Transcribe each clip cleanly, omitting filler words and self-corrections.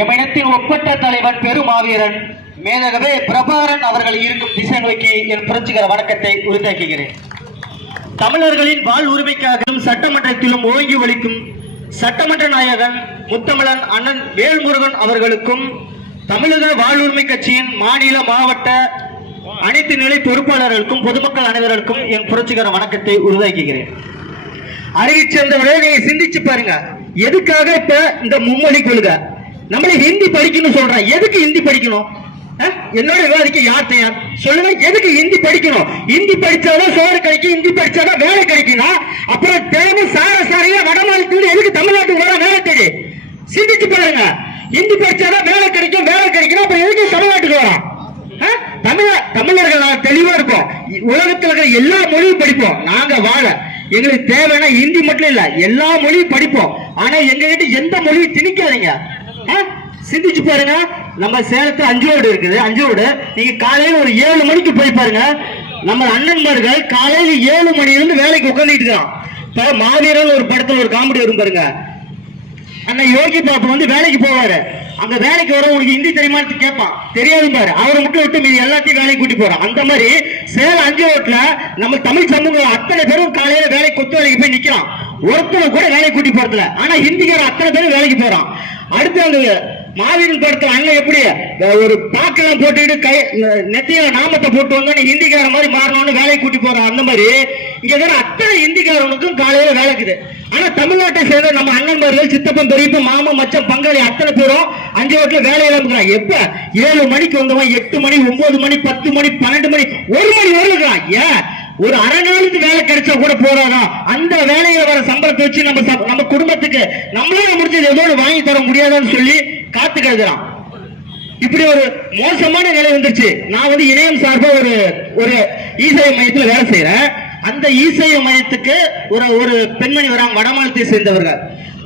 எமினத்தின் ஒப்பற்ற தலைவன் பெருமாவீரன் மேதகவே பிரபாரன் அவர்கள் இருக்கும் திசைகளுக்கு என் புரட்சிகர வணக்கத்தை உறுதியாக்குகிறேன். தமிழர்களின் வாழ் உரிமைக்காகவும் சட்டமன்றத்திலும் ஓங்கி ஒலிக்கும் சட்டமன்ற நாயகன் முத்தமிழன் அண்ணன் வேல்முருகன் அவர்களுக்கும் தமிழக வாழ்வுரிமை கட்சியின் மாநில மாவட்ட அனைத்து நிலை பொறுப்பாளர்களுக்கும் பொதுமக்கள் அனைவருக்கும் என் புரட்சிகர வணக்கத்தை உருவாக்குகிறேன். அறிவிச் சேர்ந்தவரை நீங்க சிந்திச்சு பாருங்க, எதுக்காக இப்ப இந்த மும்மொழி கொள்கை? நம்மள ஹிந்தி படிக்கணும் சொல்றேன், எதுக்கு ஹிந்தி படிக்கணும்? என்னோட விவாதிக்க யார் தயார் சொல்லுங்க? எதுக்கு ஹிந்தி படிக்கணும்? ஹிந்தி படிச்சாதான் சோறு கிடைக்கும், ஹிந்தி படிச்சாதான் வேலை கிடைக்கணும். அப்புறம் தேவை சாரையா வடமாநிலத்தில் எதுக்கு தமிழ்நாட்டுக்கு வர வேலை தேடி? சிந்திச்சு பாருங்க. ஹிந்தி படிச்சாதான் வேலை கிடைக்கும், வேலை கிடைக்கணும், அப்புறம் எதுக்கு தமிழ்நாட்டுக்கு வரோம்? தமிழர்கள் தெளிவா இருக்கும். உலகத்தில் இருக்கிற எல்லா மொழியும் படிப்போம். நாங்க வாழ எங்களுக்கு தேவைன்னா ஹிந்தி மட்டும் இல்ல, எல்லா மொழியும் படிப்போம். ஆனா எங்க கிட்ட எந்த மொழியும் திணிக்காதீங்க. சிந்திச்சு பாருங்க. நம்ம சேலத்துல அஞ்சோடு இருக்குது. அஞ்சோடு நீங்க காலையில ஒரு 7 மணிக்கு போய் பாருங்க. நம்ம அண்ணன்மார்கள் காலையில 7 மணிலிருந்து வேலைக்கு உட்காந்துட்டு இருக்கான். மாவீரன் ஒரு படத்துல ஒரு காமெடி வரும் பாருங்க. அண்ணன் யோகி பாபு வந்து வேலைக்கு போவாரு. அங்க வேலைக்கு வர உங்களுக்கு ஹிந்தி தெரியுமான்னு கேட்பான். தெரியாது பாரு, அவரை மட்டும் விட்டு மீதி எல்லாத்தையும் வேலைக்கு கூட்டி போறான். அந்த மாதிரி சேலம் அஞ்சோட்டுல நம்ம தமிழ் சமூகம் அத்தனை பேரும் காலையில வேலைக்கு கொத்து வேலைக்கு போய் நிக்கிறான். ஒருத்தனை கூட வேலைக்கு கூட்டி போறதுல. ஆனா ஹிந்திக்கார அத்தனை பேரும் வேலைக்கு போறான். அடுத்து அந்த மாவீரன் படத்துல அண்ணன் எப்படி ஒரு பாக்கெல்லாம் போட்டுக்கிட்டு கை நெத்திய நாமத்தை போட்டு வந்தோன்னு ஹிந்திக்கார மாதிரி மாறணும்னு வேலைக்கு கூட்டி போறான். அந்த மாதிரி இங்க அத்தனை ஹிந்திக்காரனுக்கும் காலையில வேலைக்குது. ஆனா தமிழ்நாட்டை சேர்ந்த நம்ம அண்ணன்மார்கள் சித்தப்பன் பெரியப்ப மாமா மச்சம் பங்காளி அத்தனை பேரும் அஞ்சோட்டுல வேலையில இருக்கிறான். எப்ப 7 மணிக்கு வந்தவன் 8 மணி 9 மணி 10 மணி 12 மணி 1 மணி வரலாம். ஏன் ஒரு அரை நாளுக்கு வேலை கிடைச்சா கூட போறாதான். அந்த வேலையில வர சம்பளத்தை வச்சு நம்ம குடும்பத்துக்கு நம்மளால முடிஞ்சது ஏதோ வாங்கி தர முடியாதான்னு சொல்லி காத்து கழுதுறான். இப்படி ஒரு மோசமான நிலை வந்துருச்சு. நான் வந்து இணையம் சார்பா ஒரு ஈசேவை மையத்தில் வேலை செய்யறேன். அந்த ஈசேவை மையத்துக்கு ஒரு பெண்மணி வராங்க, வடமாநிலத்தை சேர்ந்தவர்கள்.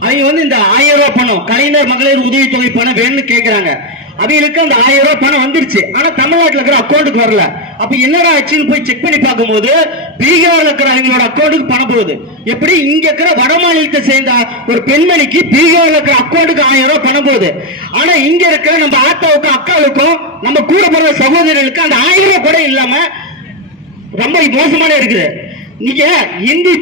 அவங்க வந்து இந்த 1000 ரூபாய் பணம் கலைஞர் மகளிர் உதவித்தொகை பணம் வேணும்னு கேட்கிறாங்க. அவங்களுக்கு அந்த 1000 ரூபாய் பணம் வந்துருச்சு. ஆனா தமிழ்நாட்டில் இருக்கிற அக்கௌண்ட்டுக்கு வரல. அப்ப என்னடா ஆச்சுன்னு போய் செக் பண்ணி பார்க்கும்போது பீகார்ல இருக்கிற அவங்களோட அக்கௌண்ட்டுக்கு பணம் போகுது. எப்படி இங்க இருக்கிற வடமாநிலத்தை சேர்ந்த ஒரு பெண்மணிக்கு பீகார்ல இருக்கிற அக்கௌண்ட்டுக்கு 1000 ரூபாய் பணம் போகுது. ஆனா இங்க இருக்கிற நம்ம ஆத்தாவுக்கும் அக்காவுக்கும் நம்ம கூட பிறந்த சகோதரர்களுக்கு அந்த 1000 ரூபாய் கூட இல்லாம ரொம்ப மோசமான இருக்குது. நீங்க ஹிந்தி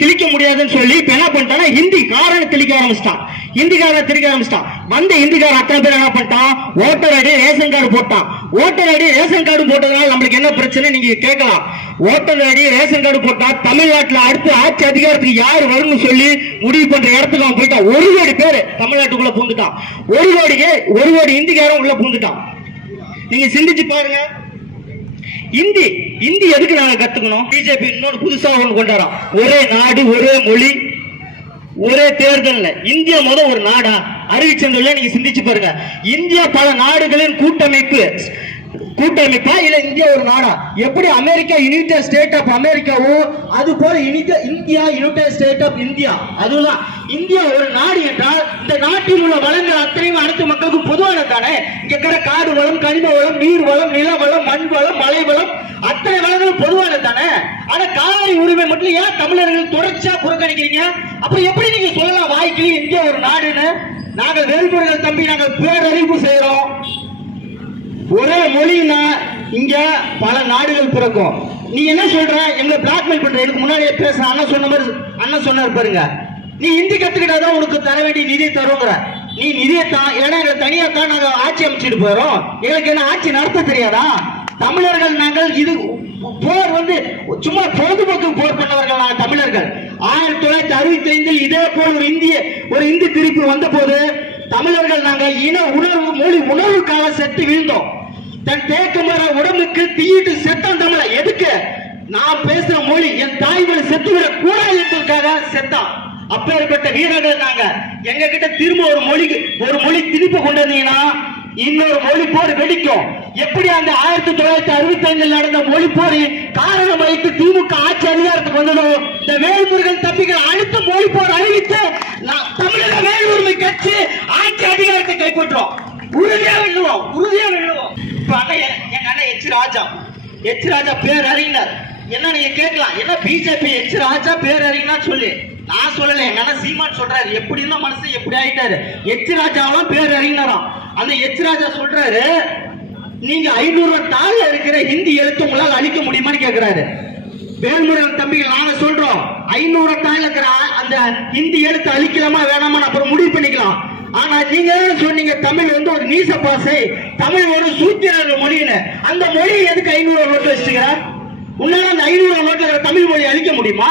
திணிக்க முடியாதுன்னு சொல்லி இப்ப என்ன பண்ணிட்டான், ஹிந்தி காரனை திணிக்க ஆரம்பிச்சிட்டான். ஹிந்திக்காரன் திணிக்க ஆரம்பிச்சிட்டான். வந்த ஹிந்திக்காரன் அத்தனை பேர் என்ன பண்ணிட்டான், ஓட்டர் ஐடி ரேஷன் கார்டு போட்டான். ஓட்டர் ஐடி ரேஷன் கார்டு போட்டதுனால நம்மளுக்கு என்ன பிரச்சனை நீங்க கேட்கலாம். ஓட்டர் ஐடி ரேஷன் கார்டு போட்டா தமிழ்நாட்டில் அடுத்து ஆட்சி அதிகாரத்துக்கு யார் வரும்னு சொல்லி முடிவு பண்ற இடத்துக்கு அவன் போயிட்டான். 1 கோடி பேர் தமிழ்நாட்டுக்குள்ள பூந்துட்டான். 1 கோடி ஹிந்திக்காரன் உள்ள பூந்துட்டான். நீங்க சிந்திச்சு பாருங்க. இந்தி எதுக்கு நாங்க கத்துக்கணும்? பிஜேபி இன்னொரு புதுசா ஒன்று கொண்டாடுறோம், ஒரே நாடு ஒரே மொழி ஒரே தேர்தல். இந்தியா முதல் ஒரு நாடா அறிவிச்சதுல நீங்க சிந்திச்சு பாருங்க. இந்தியா பல நாடுகளின் கூட்டமைப்பா இல்ல இந்தியா ஒரு நாடா? எப்படி அமெரிக்கா யுனைடெட் ஸ்டேட் ஆஃப் அமெரிக்காவோ அது போல India united state of India. அதுதான் இந்தியா ஒரு நாடு என்றால் இந்த நாட்டில் உள்ள வளங்கள் அத்தனையும் அனைத்து மக்களுக்கும் பொதுவானது தானே. இங்க இருக்கிற காடு வளம், கனிம வளம், நீர் வளம், நில வளம், மண் வளம், மலை வளம் அத்தனை வளங்களும் பொதுவானது தானே. ஆனா காவிரி உரிமை மட்டும் ஏன் தமிழர்கள் தொடர்ச்சியா புறக்கணிக்கிறீங்க? அப்புறம் எப்படி நீங்க சொல்லலாம் வாய்க்கு இந்தியா ஒரு நாடுன்னு? நாங்கள் வேறுபடுகிற தம்பி, நாங்கள் பேரறிவு செய்யறோம். ஒரே மொழினா இங்க பல நாடுகள் பிறக்கும். நீ என்ன சொல்ற, எங்களை பிளாக்மெயில் பண்ற? எனக்கு முன்னாடியே பேச அண்ணன் சொன்ன மாதிரி அண்ணன் சொன்னார் பாருங்க, நீ ஹிந்தி கத்துக்கிட்டாதான் உனக்கு தர வேண்டிய நிதி தருங்கிற. நீ நிதியை தான், ஏன்னா எங்களை தனியா தான் நாங்க ஆட்சி அமைச்சிட்டு போறோம். எங்களுக்கு என்ன ஆட்சி நடத்த தெரியாதா? தமிழர்கள் நாங்கள் இது போர் வந்து சும்மா பொழுதுபோக்கு போர் பண்ணவர்கள் நாங்கள் தமிழர்கள். 1965 இதே போல் ஒரு இந்தி திருப்பி வந்த போது தமிழர்கள் நாங்கள் இன உணர்வு மொழி உணர்வுக்காக செத்து வீழ்ந்தோம். தன் தேக்கமர உடம்புக்கு தீயிட்டு செத்தான் தமிழ. எதுக்கு? நான் பேசுற மொழி என் தாய்மொழி செத்து விட கூடாதுக்காக செத்தான். அப்பேற்பட்ட வீரர்கள் நாங்க. எங்க கிட்ட திரும்ப ஒரு மொழி திருப்பி கொண்டு வந்தீங்கன்னா இன்னொரு மொழி போர் வெடிக்கும். எப்படி அந்த 1965 நடந்த மொழி போரை காரணம் வைத்து திமுக ஆட்சி அதிகாரத்துக்கு வந்ததும் இந்த வேல்முருகன் தம்பிகள் அடுத்த மொழி போர் அறிவித்து தமிழக வேல் உரிமை கட்சி ஆட்சி அதிகாரத்தை கைப்பற்றோம். உறுதியாக வெல்லுவோம். இப்ப எங்க அண்ணன் எச் ராஜா பேரறிஞர். என்ன நீங்க கேட்கலாம், என்ன பிஜேபி எச் ராஜா பேரறிஞர் சொல்லி நான் சொல்லல, எங்க சீமான் சொல்றாரு. எப்படி இருந்த மனசு எப்படி ஆயிட்டாரு. எச் ராஜாவெல்லாம் பேர் அறிஞராம். அந்த எச் ராஜா சொல்றாரு, நீங்க 500 தாள்ல இருக்கிற ஹிந்தி எழுத்து உங்களால் அழிக்க முடியுமான்னு கேட்கிறாரு. வேல்முருகன் தம்பிகள் நாங்க சொல்றோம், 500 தாள்ல இருக்கிற அந்த ஹிந்தி எழுத்து அழிக்கலாமா வேணாமா அப்புறம் முடிவு பண்ணிக்கலாம். ஆனா நீங்க சொன்னீங்க தமிழ் வந்து ஒரு நீச பாசை, தமிழ் ஒரு சூத்திரர்கள் மொழின்னு. அந்த மொழியை எதுக்கு 500 நோட்டு வச்சுக்கிறார்? உன்னால அந்த 500 நோட்ல இருக்கிற தமிழ் மொழி அழிக்க முடியுமா?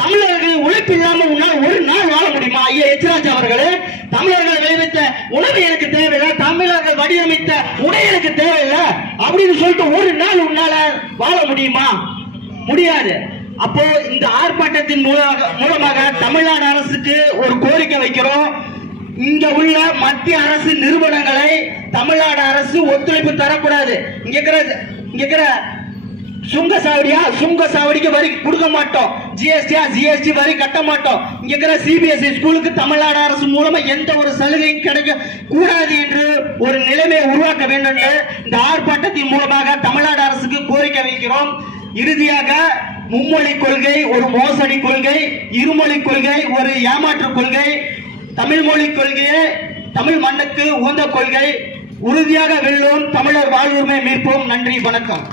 தமிழர்கள் உழைப்பு இல்லாம உன்னால் ஒரு நாள் வாழ முடியுமா? ஐயா எச் ராஜா அவர்களே, தமிழர்கள் விளைவித்த உணவு எனக்கு தேவையில்லை, தமிழர்கள் வடிவமைத்த உடை எனக்கு தேவையில்லை அப்படின்னு சொல்லிட்டு ஒரு நாள் உன்னால வாழ முடியுமா? முடியாது. அப்போ இந்த ஆர்ப்பாட்டத்தின் மூலமாக தமிழ்நாடு அரசுக்கு ஒரு கோரிக்கை வைக்கிறோம். இங்க உள்ள மத்திய அரசு நிறுவனங்களை தமிழ்நாடு அரசு ஒத்துழைப்பு தரக்கூடாது. இங்க இருக்கிற சுங்க சாவடிக்கு வரி கொடுக்க மாட்டோம், ஜிஎஸ்டி வரி கட்ட மாட்டோம். இங்க இருக்கிற சிபிஎஸ்இ ஸ்கூலுக்கு தமிழ்நாடு அரசு மூலமா எந்த ஒரு சலுகையும் கிடைக்க கூடாது என்று ஒரு நிலைமையை உருவாக்க வேண்டும் என்று இந்த ஆர்ப்பாட்டத்தின் மூலமாக தமிழ்நாடு அரசுக்கு கோரிக்கை வைக்கிறோம். இறுதியாக, மும்மொழி கொள்கை ஒரு மோசடி கொள்கை, இருமொழி கொள்கை ஒரு ஏமாற்று கொள்கை, தமிழ் மொழி கொள்கையே தமிழ் மண்ணுக்கு உகந்த கொள்கை. உறுதியாக வெல்லும், தமிழர் வாழ்வுரிமை மீட்போம். நன்றி, வணக்கம்.